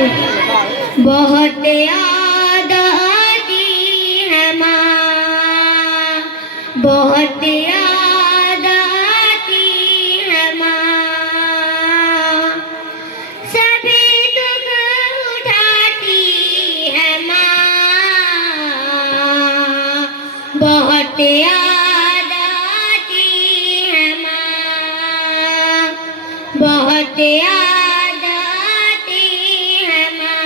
बहुत याद आती है माँ, बहुत याद आती है माँ। सभी दुख उठाती है माँ, बहुत याद आती है माँ, बहुत याद आती है माँ।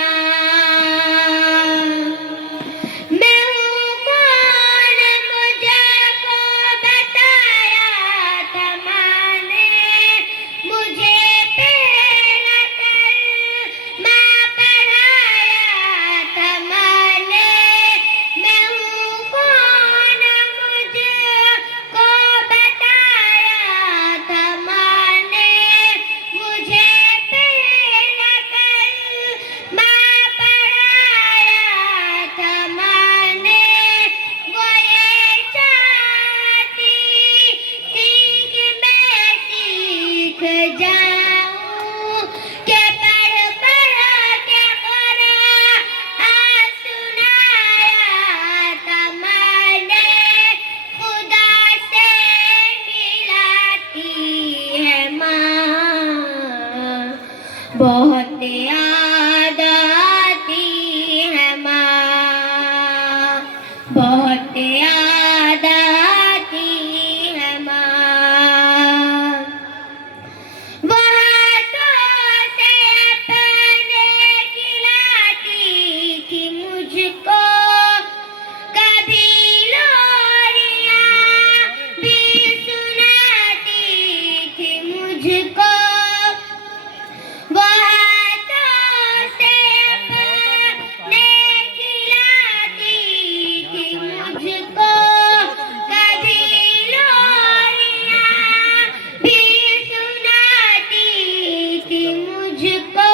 मैं हूँ कौन मुझको बताया था माँ ने, मुझे पहला कर माँ पढ़ाया था माँ ने। मैं हूँ कौन मुझको बताया था माँ ने, मुझे पहला कर माँ पढ़ाया था माँ ने। वो ये चाहती थी कि मैं सीख जाऊं, कि पढ़ पढ़ के कुरान सुनाया था माँ ने। खुदा से मिलाती है माँ, बहुत याद आती है माँ, बहुत याद आती है माँ। वो हाथों से अपने खिलाती थी मुझको, कभी लोरियां भी सुनाती थी मुझको। वो हाथों से अपने खिलाती थी मुझको, कभी लोरियां भी सुनाती थी मुझको।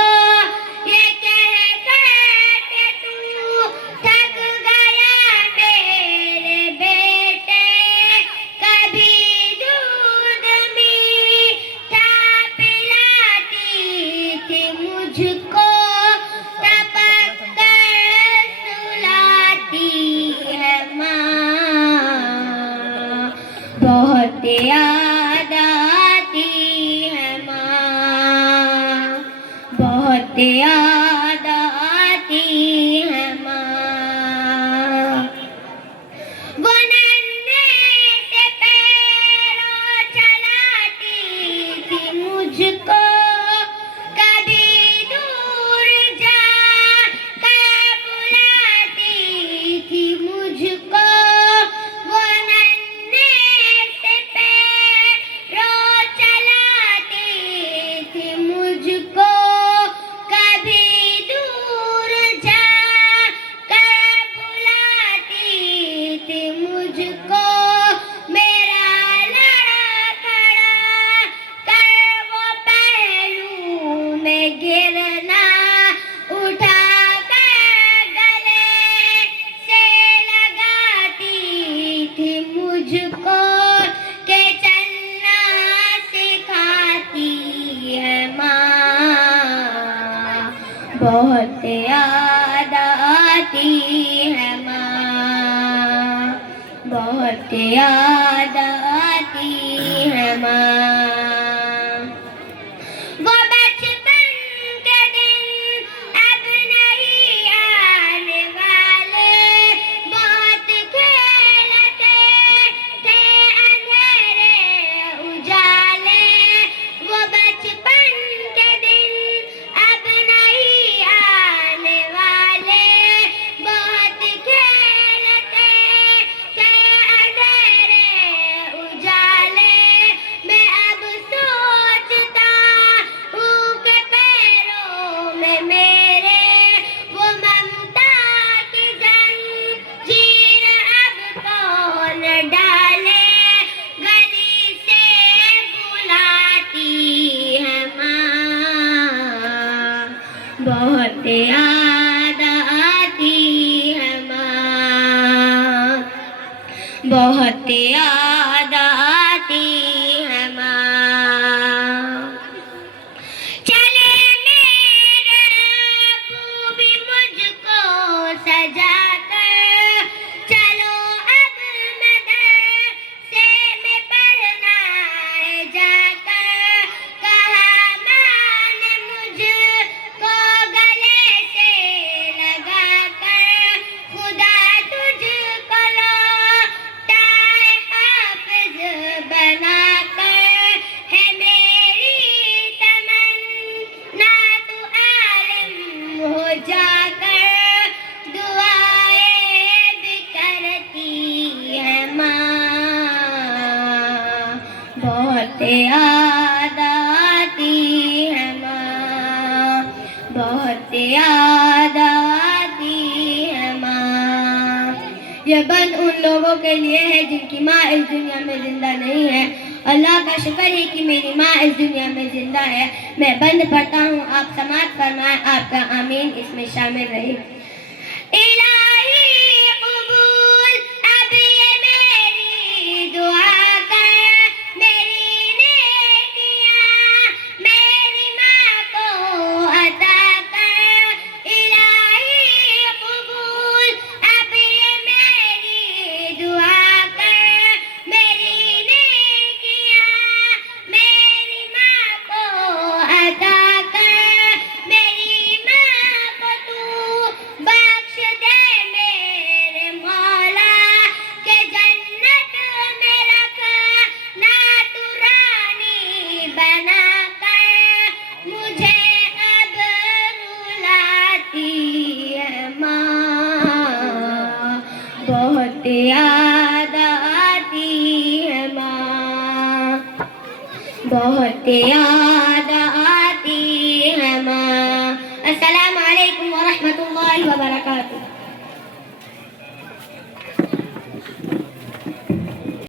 ये कह के तू थक गया मेरे बेटे, कभी दूध मीठा पिलाती थी मुझको, टपक कर सुलाती है माँ। बहुत याद आती है माँ, बहुत याद आती है माँ। वो नन्हे से पैरों चलाती थी मुझको, कभी दूर जा कर बुलाती थी मुझको। वो नन्हे से पैरों चलाती थी मुझको, कभी दूर जा कर बुलाती थी मुझको। मेरा लड़खड़ा कर वो पहलू में गिरना, उठा कर गले से लगाती थी मुझको, के चलना सिखाती है माँ। बहुत याद आती है माँ, बहुत याद आती है माँ। वो बचपन के दिन अब नहीं आने वाले, बहुत खेलते थे अंधेरे उजाले। वो बचपन के दिन अब नहीं आने वाले, बहुत खेलते थे अंधेरे उजाले। मैं अब सोचता हूँ कि पैरों में मेरे वो ममता की जंजीर अब कौन डाले। गली से बुलाती है माँ, बहुत याद आती है माँ, बहुत याद आती है माँ। चले मेरे याद आती है माँ, बहुत याद आती है माँ। ये बंद उन लोगों के लिए है जिनकी माँ इस दुनिया में जिंदा नहीं है। अल्लाह का शुक्र है कि मेरी माँ इस दुनिया में जिंदा है। मैं बंद पढ़ता हूँ, आप समाअत फरमाएं, आपका आमीन इसमें शामिल रहे। इलाही कबूल अब ये मेरी दुआ कर, मेरी नेकियां मेरी माँ को अता कर। इलाही कबूल अब ये मेरी दुआ कर, मेरी नेकियां मेरी माँ को अता कर। मेरी माँ को तू बख्श दे मेरे मौला, के जन्नत में रख ना तू रानी बना कर। मुझे अब रुलाती है माँ, बहुत याद आती है माँ, बहुत याद